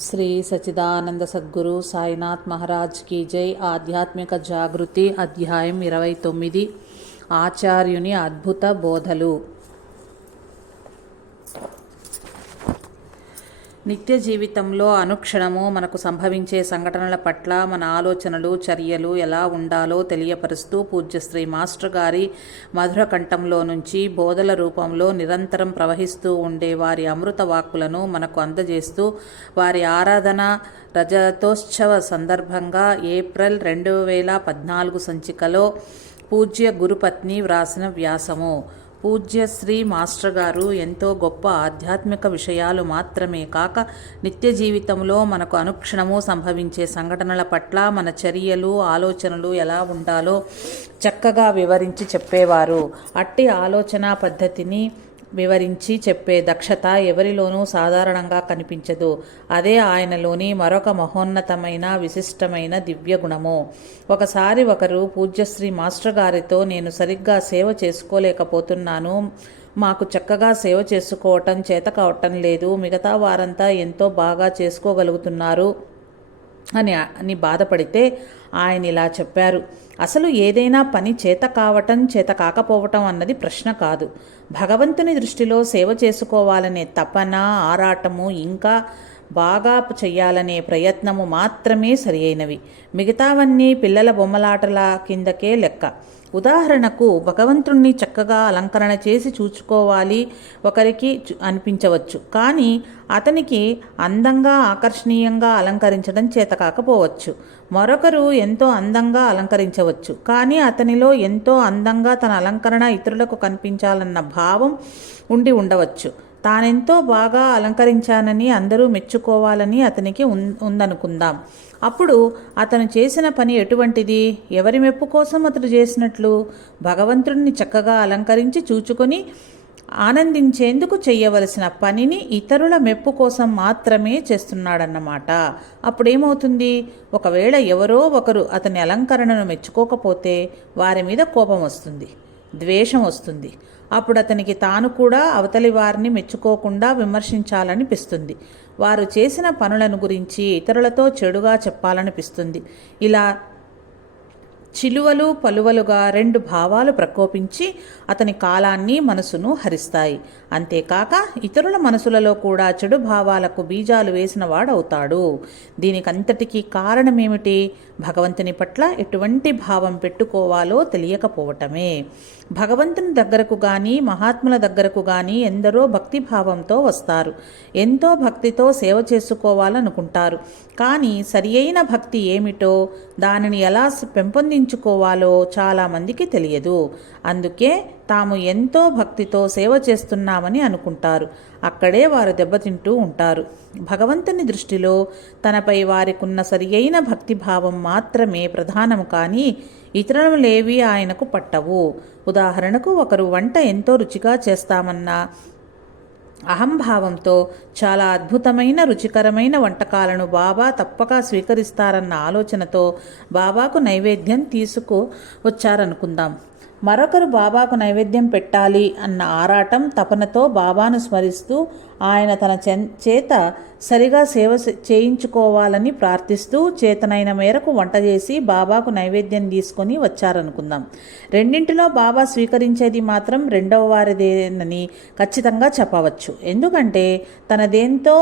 శ్రీ సచిదానంద సద్గురు సాయినాథ్ మహారాజ్ కీ జై. ఆధ్యాత్మిక జాగృతి అధ్యాయం ఇరవై తొమ్మిది. ఆచార్యుని అద్భుత బోధలు. నిత్య జీవితంలో అనుక్షణము మనకు సంభవించే సంఘటనల పట్ల మన ఆలోచనలు చర్యలు ఎలా ఉండాలో తెలియపరుస్తూ పూజ్యశ్రీ మాస్టర్ గారి మధుర కంఠంలో నుంచి బోధల రూపంలో నిరంతరం ప్రవహిస్తూ ఉండే వారి అమృత వాక్కులను మనకు అందజేస్తూ వారి ఆరాధన రజతోత్సవ సందర్భంగా ఏప్రిల్ రెండు వేల పద్నాలుగు సంచికలో పూజ్య గురుపత్ని వ్రాసిన వ్యాసము. పూజ్యశ్రీ మాస్టర్ గారు ఎంతో గొప్ప ఆధ్యాత్మిక విషయాలు మాత్రమే కాక నిత్య జీవితంలో మనకు అనుక్షణము సంభవించే సంఘటనల పట్ల మన చర్యలు ఆలోచనలు ఎలా ఉండాలో చక్కగా వివరించి చెప్పేవారు. అట్టి ఆలోచన పద్ధతిని వివరించి చెప్పే దక్షత ఎవరిలోనూ సాధారణంగా కనిపించదు. అదే ఆయనలోని మరొక మహోన్నతమైన విశిష్టమైన దివ్య గుణము. ఒకసారి ఒకరు పూజ్యశ్రీ మాస్టర్ గారితో నేను సరిగ్గా సేవ చేసుకోలేకపోతున్నాను. మాకు చక్కగా సేవ చేసుకోవటం చేత కావటం లేదు. మిగతా వారంతా ఎంతో బాగా చేసుకోగలుగుతున్నారు. అని అని బాధపడితే ఆయన ఇలా చెప్పారు. అసలు ఏదైనా పని చేత కావటం చేత కాకపోవటం అన్నది ప్రశ్న కాదు. భగవంతుని దృష్టిలో సేవ చేసుకోవాలనే తపన ఆరాటము ఇంకా బాగా చెయ్యాలనే ప్రయత్నము మాత్రమే సరియైనవి. మిగతావన్నీ పిల్లల బొమ్మలాటల కిందకే లెక్క. ఉదాహరణకు భగవంతుణ్ణి చక్కగా అలంకరణ చేసి చూచుకోవాలి ఒకరికి అనిపించవచ్చు. కానీ అతనికి అందంగా ఆకర్షణీయంగా అలంకరించడం చేతకాకపోవచ్చు. మరొకరు ఎంతో అందంగా అలంకరించవచ్చు. కానీ అతనిలో ఎంతో అందంగా తన అలంకరణ ఇతరులకు కనిపించాలన్న భావం ఉండి ఉండవచ్చు. తానెంతో బాగా అలంకరించానని అందరూ మెచ్చుకోవాలని అతనికి ఉందనుకుందాం. అప్పుడు అతను చేసిన పని ఎటువంటిది? ఎవరి మెప్పు కోసం అతడు చేసినట్లు? భగవంతుడిని చక్కగా అలంకరించి చూచుకొని ఆనందించేందుకు చేయవలసిన పనిని ఇతరుల మెప్పు కోసం మాత్రమే చేస్తున్నాడన్నమాట. అప్పుడేమవుతుంది? ఒకవేళ ఎవరో ఒకరు అతని అలంకరణను మెచ్చుకోకపోతే వారి మీద కోపం వస్తుంది ద్వేషం వస్తుంది. అప్పుడు అతనికి తాను కూడా అవతలి వారిని మెచ్చుకోకుండా విమర్శించాలనిపిస్తుంది. వారు చేసిన పనులను గురించి ఇతరులతో చెడుగా చెప్పాలనిపిస్తుంది. ఇలా చిలువలు పలువలుగా రెండు భావాలు ప్రకోపించి అతని కాలాన్ని మనసును హరిస్తాయి. అంతేకాక ఇతరుల మనసులలో కూడా చెడు భావాలకు బీజాలు వేసిన వాడవుతాడు. దీనికంతటికీ కారణమేమిటి? భగవంతుని పట్ల ఎటువంటి భావం పెట్టుకోవాలో తెలియకపోవటమే. భగవంతుని దగ్గరకు కానీ మహాత్ముల దగ్గరకు కానీ ఎందరో భక్తి భావంతో వస్తారు. ఎంతో భక్తితో సేవ చేసుకోవాలనుకుంటారు. కానీ సరి అయిన భక్తి ఏమిటో దానిని ఎలా పెంపొందించుకోవాలో చాలామందికి తెలియదు. అందుకే తాము ఎంతో భక్తితో సేవ చేస్తున్నామని అనుకుంటారు. అక్కడే వారు దెబ్బతింటూ ఉంటారు. భగవంతుని దృష్టిలో తనపై వారికున్న సరియైన భక్తిభావం మాత్రమే ప్రధానము కానీ ఇతరులేవి ఆయనకు పట్టవు. ఉదాహరణకు ఒకరు వంట ఎంతో రుచిగా చేస్తామన్నా అహంభావంతో చాలా అద్భుతమైన రుచికరమైన వంటకాలను బాబా తప్పక స్వీకరిస్తారన్న ఆలోచనతో బాబాకు నైవేద్యం తీసుకు వచ్చారనుకుందాం. మరొకరు బాబాకు నైవేద్యం పెట్టాలి అన్న ఆరాటం తపనతో బాబాను స్మరిస్తూ ఆయన తన చేత సరిగా సేవ చేయించుకోవాలని ప్రార్థిస్తూ చేతనైన మేరకు వంట చేసి బాబాకు నైవేద్యం తీసుకొని వచ్చారనుకుందాం. రెండింటిలో బాబా స్వీకరించేది మాత్రం రెండవ వారిదేనని ఖచ్చితంగా చెప్పవచ్చు. ఎందుకంటే తనదేంతో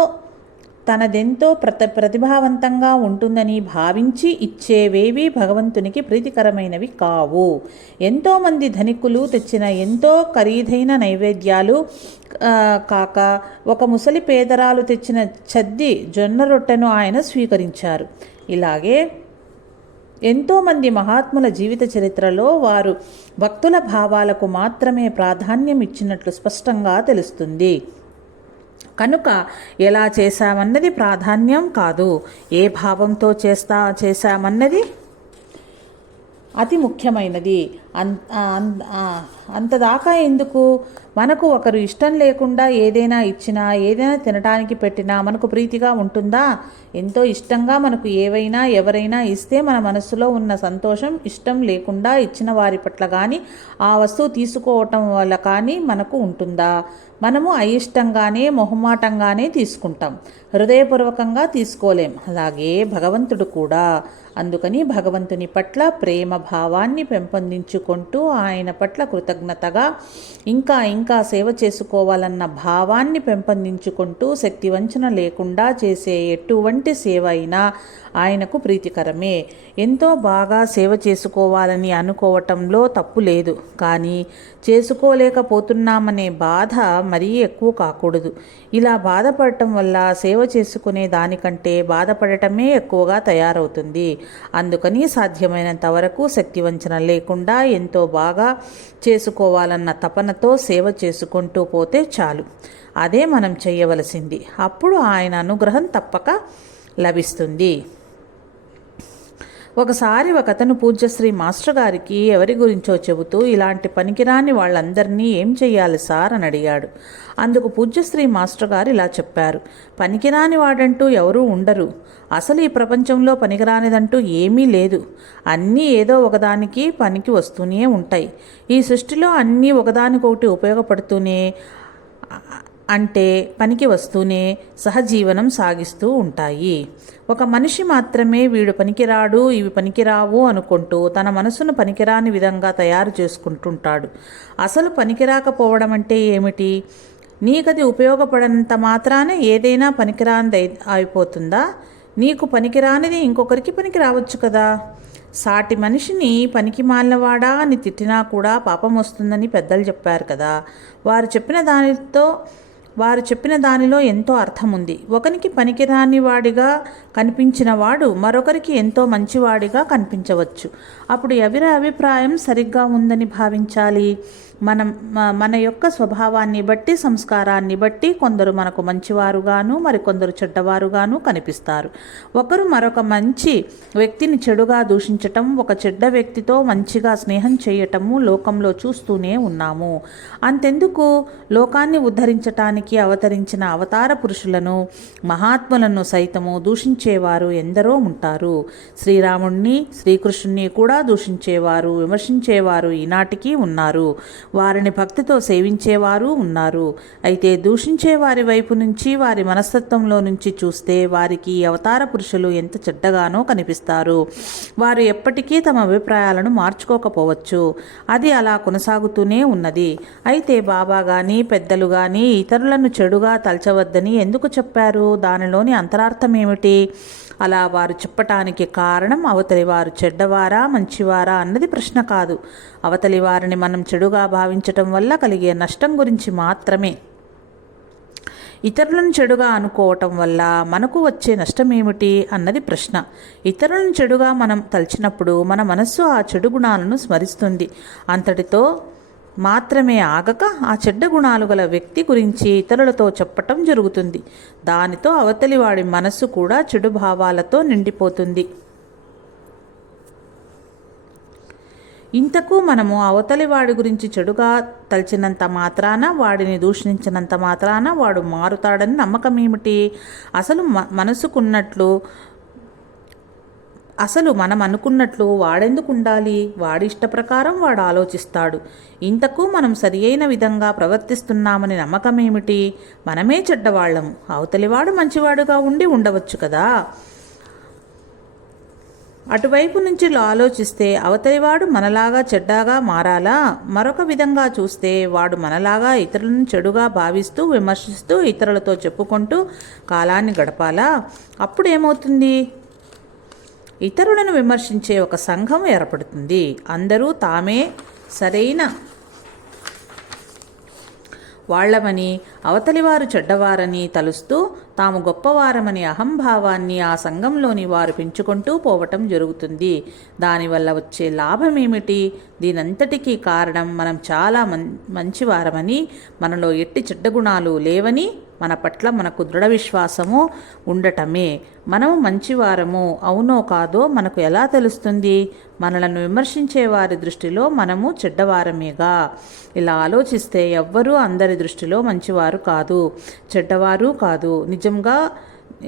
తనదెంతో ప్రత ప్రతిభావంతంగా ఉంటుందని భావించి ఇచ్చేవేవి భగవంతునికి ప్రీతికరమైనవి కావు. ఎంతోమంది ధనికులు తెచ్చిన ఎంతో ఖరీదైన నైవేద్యాలు కాక ఒక ముసలి పేదరాలు తెచ్చిన చద్ది జొన్న రొట్టెను ఆయన స్వీకరించారు. ఇలాగే ఎంతోమంది మహాత్ముల జీవిత చరిత్రలో వారు భక్తుల భావాలకు మాత్రమే ప్రాధాన్యం ఇచ్చినట్లు స్పష్టంగా తెలుస్తుంది. కనుక ఎలా చేశామన్నది ప్రాధాన్యం కాదు. ఏ భావంతో చేస్తా చేశామన్నది అతి ముఖ్యమైనది. అన్- అంతదాకా ఎందుకు? మనకు ఒకరు ఇష్టం లేకుండా ఏదైనా ఇచ్చినా ఏదైనా తినడానికి పెట్టినా మనకు ప్రీతిగా ఉంటుందా? ఎంతో ఇష్టంగా మనకు ఏవైనా ఎవరైనా ఇస్తే మన మనసులో ఉన్న సంతోషం ఇష్టం లేకుండా ఇచ్చిన వారి పట్ల కానీ ఆ వస్తువు తీసుకోవటం వల్ల కానీ మనకు ఉంటుందా? మనము అయిష్టంగానే మొహమాటంగానే తీసుకుంటాం. హృదయపూర్వకంగా తీసుకోలేం. అలాగే భగవంతుడు కూడా. అందుకని భగవంతుని పట్ల ప్రేమ భావాన్ని పెంపొందించుకుంటూ ఆయన పట్ల కృతజ్ఞతగా ఇంకా ఇంకా సేవ చేసుకోవాలన్న భావాన్ని పెంపొందించుకుంటూ శక్తివంచన లేకుండా చేసే ఎటువంటి సేవ అయినా ఆయనకు ప్రీతికరమే. ఎంతో బాగా సేవ చేసుకోవాలని అనుకోవటంలో తప్పు లేదు. కానీ చేసుకోలేకపోతున్నామనే బాధ మరీ ఎక్కువ కాకూడదు. ఇలా బాధపడటం వల్ల సేవ చేసుకునే దానికంటే బాధపడటమే ఎక్కువగా తయారవుతుంది. అందుకని సాధ్యమైనంత వరకు శక్తివంచన లేకుండా ఎంతో బాగా చేసుకోవాలన్న తపనతో సేవ చేసుకుంటూ పోతే చాలు. అదే మనం చేయవలసింది. అప్పుడు ఆయన అనుగ్రహం తప్పక లభిస్తుంది. ఒకసారి ఒకతను పూజ్యశ్రీ మాస్టర్ గారికి ఎవరి గురించో చెబుతూ ఇలాంటి పనికిరాని వాళ్ళందరినీ ఏం చెయ్యాలి సార్ అని అడిగాడు. అందుకు పూజ్యశ్రీ మాస్టర్ గారు ఇలా చెప్పారు. పనికిరాని వాడంటూ ఎవరూ ఉండరు. అసలు ఈ ప్రపంచంలో పనికిరానిదంటూ ఏమీ లేదు. అన్నీ ఏదో ఒకదానికి పనికి వస్తూనే ఉంటాయి. ఈ సృష్టిలో అన్నీ ఒకదానికొకటి ఉపయోగపడుతూనే అంటే పనికి వస్తూనే సహజీవనం సాగిస్తూ ఉంటాయి. ఒక మనిషి మాత్రమే వీడు పనికిరాడు ఇవి పనికిరావు అనుకుంటూ తన మనసును పనికిరాని విధంగా తయారు చేసుకుంటుంటాడు. అసలు పనికిరాకపోవడం అంటే ఏమిటి? నీకది ఉపయోగపడనంత మాత్రాన ఏదైనా పనికిరానిది అయిపోతుందా? నీకు పనికిరానిది ఇంకొకరికి పనికి రావచ్చు కదా. సాటి మనిషిని పనికి మాలినవాడా అని తిట్టినా కూడా పాపం వస్తుందని పెద్దలు చెప్పారు కదా. వారు చెప్పిన దానితో వారు చెప్పిన దానిలో ఎంతో అర్థం ఉంది ఒకనికి పనికిరాని వాడిగా కనిపించిన వాడు మరొకరికి ఎంతో మంచివాడిగా కనిపించవచ్చు. అప్పుడు ఎవరి అభిప్రాయం సరిగ్గా ఉందని భావించాలి? మనం మన యొక్క స్వభావాన్ని బట్టి సంస్కారాన్ని బట్టి కొందరు మనకు మంచివారుగాను మరికొందరు చెడ్డవారుగాను కనిపిస్తారు. ఒకరు మరొక మంచి వ్యక్తిని చెడుగా దూషించటం ఒక చెడ్డ వ్యక్తితో మంచిగా స్నేహం చేయటము లోకంలో చూస్తూనే ఉన్నాము. అంతెందుకు? లోకాన్ని ఉద్ధరించటానికి అవతరించిన అవతార పురుషులను మహాత్ములను సైతము దూషించేవారు ఎందరో ఉంటారు. శ్రీరాముణ్ణి శ్రీకృష్ణుణ్ణి కూడా దూషించేవారు విమర్శించేవారు ఈనాటికి ఉన్నారు. వారిని భక్తితో సేవించేవారు ఉన్నారు. అయితే దూషించే వారి వైపు నుంచి వారి మనస్తత్వంలో నుంచి చూస్తే వారికి అవతార పురుషులు ఎంత చెడ్డగానో కనిపిస్తారు. వారు ఎప్పటికీ తమ అభిప్రాయాలను మార్చుకోకపోవచ్చు. అది అలా కొనసాగుతూనే ఉన్నది. అయితే బాబా గాని పెద్దలు గాని ఇతరులను చెడుగా తలచవద్దని ఎందుకు చెప్పారు? దానిలోని అంతరార్థం ఏమిటి? అలా వారు చెప్పటానికి కారణం అవతలి వారు చెడ్డవారా మంచివారా అన్నది ప్రశ్న కాదు. అవతలి వారిని మనం చెడుగా భావించటం వల్ల కలిగే నష్టం గురించి మాత్రమే. ఇతరులను చెడుగా అనుకోవటం వల్ల మనకు వచ్చే నష్టం ఏమిటి అన్నది ప్రశ్న. ఇతరులను చెడుగా మనం తలచినప్పుడు మన మనస్సు ఆ చెడు గుణాలను స్మరిస్తుంది. అంతటితో మాత్రమే ఆగక ఆ చెడ్డ గుణాలు గల వ్యక్తి గురించి ఇతరులతో చెప్పటం జరుగుతుంది. దానితో అవతలివాడి మనస్సు కూడా చెడు భావాలతో నిండిపోతుంది. ఇంతకు మనము అవతలి వాడి గురించి చెడుగా తలిచినంత మాత్రాన వాడిని దూషించినంత మాత్రాన వాడు మారుతాడని నమ్మకం ఏమిటి అసలు మ మనసుకున్నట్లు అసలు మనం అనుకున్నట్లు వాడెందుకు ఉండాలి? వాడిష్ట ప్రకారం వాడు ఆలోచిస్తాడు. ఇంతకు మనం సరి అయిన విధంగా ప్రవర్తిస్తున్నామని నమ్మకం ఏమిటి మనమే చెడ్డవాళ్ళము అవతలివాడు మంచివాడుగా ఉండి ఉండవచ్చు కదా? అటువైపు నుంచి ఆలోచిస్తే అవతలివాడు మనలాగా చెడ్డాగా మారాలా? మరొక విధంగా చూస్తే వాడు మనలాగా ఇతరులను చెడుగా భావిస్తూ విమర్శిస్తూ ఇతరులతో చెప్పుకుంటూ కాలాన్ని గడపాలా? అప్పుడు ఏమవుతుంది? ఇతరులను విమర్శించే ఒక సంఘం ఏర్పడుతుంది. అందరూ తామే సరైన వాళ్ళమని అవతలివారు చెడ్డవారని తలుస్తూ తాము గొప్పవారమని అహంభావాన్ని ఆ సంఘంలోని వారు పెంచుకుంటూ పోవటం జరుగుతుంది. దానివల్ల వచ్చే లాభం ఏమిటి దీనంతటికీ కారణం మనం చాలా మం మంచివారమని మనలో ఎట్టి చెడ్డ గుణాలు లేవని మన పట్ల మనకు దృఢ విశ్వాసము ఉండటమే. మనము మంచివారము అవునో కాదో మనకు ఎలా తెలుస్తుంది? మనలను విమర్శించే వారి దృష్టిలో మనము చెడ్డవారమేగా? ఇలా ఆలోచిస్తే ఎవ్వరూ అందరి దృష్టిలో మంచివారు కాదు చెడ్డవారు కాదు. నిజంగా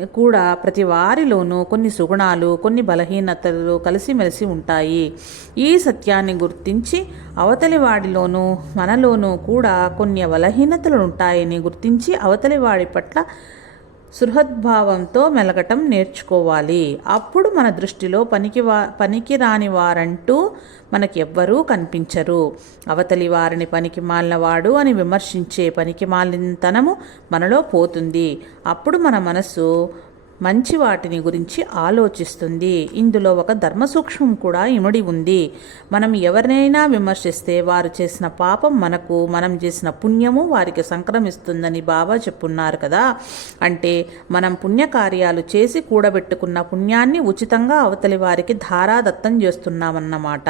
కూడా ప్రతి వారిలోనూ కొన్ని సుగుణాలు కొన్ని బలహీనతలు కలిసిమెలిసి ఉంటాయి. ఈ సత్యాన్ని గుర్తించి అవతలి వాడిలోనూ మనలోనూ కూడా కొన్ని బలహీనతలు ఉంటాయని గుర్తించి అవతలి వాడి పట్ల సృహద్భావంతో మెలగటం నేర్చుకోవాలి. అప్పుడు మన దృష్టిలో పనికి వా పనికి రాని వారంటూ మనకెవ్వరూ కనిపించరు. అవతలి వారిని పనికి మాలినవాడు అని విమర్శించే పనికి మాలినతనము మనలో పోతుంది. అప్పుడు మన మనసు మంచి వాటిని గురించి ఆలోచిస్తుంది. ఇందులో ఒక ధర్మ సూక్ష్మం కూడా ఇముడి ఉంది. మనం ఎవరినైనా విమర్శిస్తే వారు చేసిన పాపం మనకు మనం చేసిన పుణ్యము వారికి సంక్రమిస్తుందని బాబా చెప్పున్నారు కదా. అంటే మనం పుణ్యకార్యాలు చేసి కూడబెట్టుకున్న పుణ్యాన్ని ఉచితంగా అవతలి వారికి ధారాదత్తం చేస్తున్నామన్నమాట.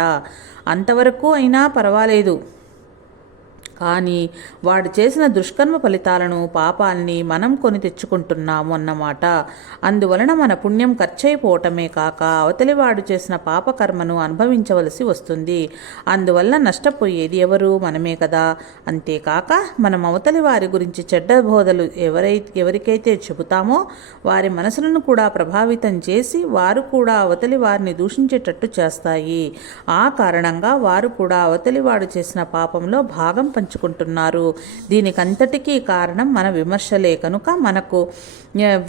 అంతవరకు అయినా పర్వాలేదు. కానీ వాడు చేసిన దుష్కర్మ ఫలితాలను పాపాల్ని మనం కొని తెచ్చుకుంటున్నాము అన్నమాట. అందువలన మన పుణ్యం ఖర్చయిపోవటమే కాక అవతలి వాడు చేసిన పాపకర్మను అనుభవించవలసి వస్తుంది. అందువల్ల నష్టపోయేది ఎవరు? మనమే కదా. అంతేకాక మనం అవతలి వారి గురించి చెడ్డ బోధలు ఎవరై ఎవరికైతే చెబుతామో వారి మనసులను కూడా ప్రభావితం చేసి వారు కూడా అవతలి వారిని దూషించేటట్టు చేస్తాయి. ఆ కారణంగా వారు కూడా అవతలి వాడు చేసిన పాపంలో భాగం పంచుకుంటున్నారు దీనికంతటికీ కారణం మన విమర్శలే. కనుక మనకు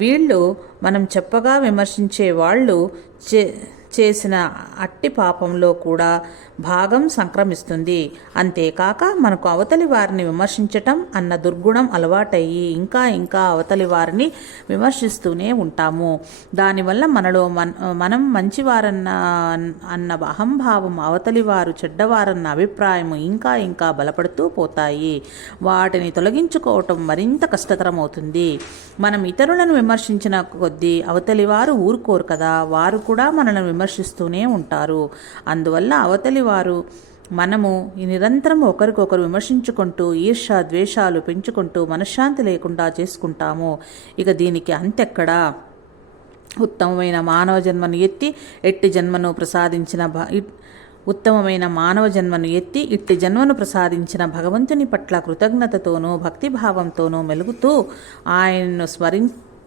వీళ్ళు మనం చెప్పగా విమర్శించే వాళ్ళు చే చేసిన అట్టి పాపంలో కూడా భాగం సంక్రమిస్తుంది. అంతేకాక మనకు అవతలి వారిని విమర్శించటం అన్న దుర్గుణం అలవాటయ్యి ఇంకా ఇంకా అవతలి వారిని విమర్శిస్తూనే ఉంటాము. దానివల్ల మనలో మన మనం మంచివారన్న అన్న అహంభావం అవతలి వారు చెడ్డవారన్న అభిప్రాయం ఇంకా ఇంకా బలపడుతూ పోతాయి. వాటిని తొలగించుకోవటం మరింత కష్టతరమవుతుంది. మనం ఇతరులను విమర్శించిన కొద్దీ అవతలి వారు ఊరుకోరు కదా. వారు కూడా మనల్ని విమర్శిస్తూనే ఉంటారు. అందువల్ల అవతలి వారు మనము ఈ నిరంతరం ఒకరికొకరు విమర్శించుకుంటూ ఈర్ష ద్వేషాలు పెంచుకుంటూ మనశ్శాంతి లేకుండా చేసుకుంటాము. ఇక దీనికి అంతెక్కడా? ఉత్తమమైన మానవ జన్మను ఎత్తి ఎట్టి జన్మను ప్రసాదించిన ఉత్తమమైన మానవ జన్మను ఎత్తి ఇట్టి జన్మను ప్రసాదించిన భగవంతుని పట్ల కృతజ్ఞతతోనూ భక్తిభావంతోనూ మెలుగుతూ ఆయన్ను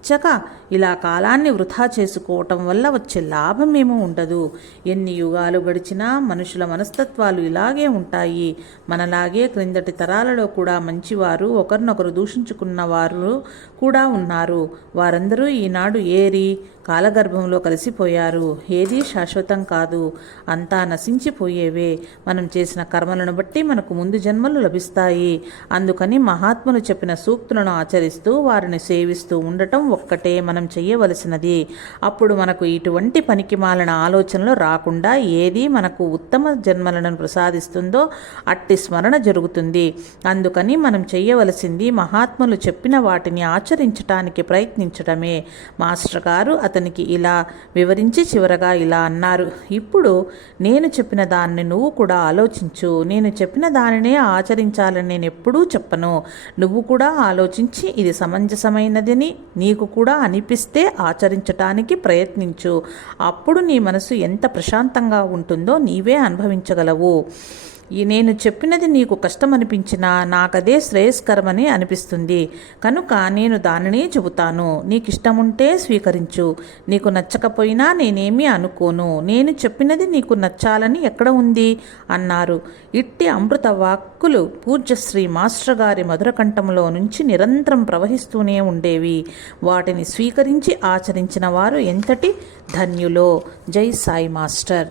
స్మరించక ఇలా కాలాన్ని వృధా చేసుకోవటం వల్ల వచ్చే లాభమేమో ఉండదు. ఎన్ని యుగాలు గడిచినా మనుషుల మనస్తత్వాలు ఇలాగే ఉంటాయి. మనలాగే క్రిందటి తరాలలో కూడా మంచివారు ఒకరినొకరు దూషించుకున్న వారు కూడా ఉన్నారు. వారందరూ ఈనాడు ఏరి కాలగర్భంలో కలిసిపోయారు. ఏదీ శాశ్వతం కాదు. అంతా నశించిపోయేవే. మనం చేసిన కర్మలను బట్టి మనకు ముందు జన్మలు లభిస్తాయి. అందుకని మహాత్ములు చెప్పిన సూక్తులను ఆచరిస్తూ వారిని సేవిస్తూ ఉండటం ఒక్కటే మనం చేయవలసినది అప్పుడు మనకు ఇటువంటి పనికిమాలిన ఆలోచనలు రాకుండా ఏది మనకు ఉత్తమ జన్మలను ప్రసాదిస్తుందో అట్టి స్మరణ జరుగుతుంది. అందుకని మనం చేయవలసింది మహాత్ములు చెప్పిన వాటిని ఆచరించటానికి ప్రయత్నించటమే. మాస్టర్ గారు అతనికి ఇలా వివరించి చివరగా ఇలా అన్నారు. ఇప్పుడు నేను చెప్పిన దాన్ని నువ్వు కూడా ఆలోచించు. నేను చెప్పిన దానినే ఆచరించాలని నేను ఎప్పుడూ చెప్పను. నువ్వు కూడా ఆలోచించి ఇది సమంజసమైనదని నీకు కూడా అనిపిస్తే ఆచరించటానికి ప్రయత్నించు. అప్పుడు నీ మనసు ఎంత ప్రశాంతంగా ఉంటుందో నీవే అనుభవించగలవు. నేను చెప్పినది నీకు కష్టమనిపించినా నాకదే శ్రేయస్కరమని అనిపిస్తుంది. కనుక నేను దానినే చెబుతాను. నీకు ఇష్టముంటే స్వీకరించు. నీకు నచ్చకపోయినా నేనేమీ అనుకోను. నేను చెప్పినది నీకు నచ్చాలని ఎక్కడ ఉంది? అన్నారు. ఇట్టి అమృత వాక్కులు పూజ్యశ్రీ మాస్టర్ గారి మధురకంఠంలో నుంచి నిరంతరం ప్రవహిస్తూనే ఉండేవి. వాటిని స్వీకరించి ఆచరించిన వారు ఎంతటి ధన్యులో! జై సాయి మాస్టర్!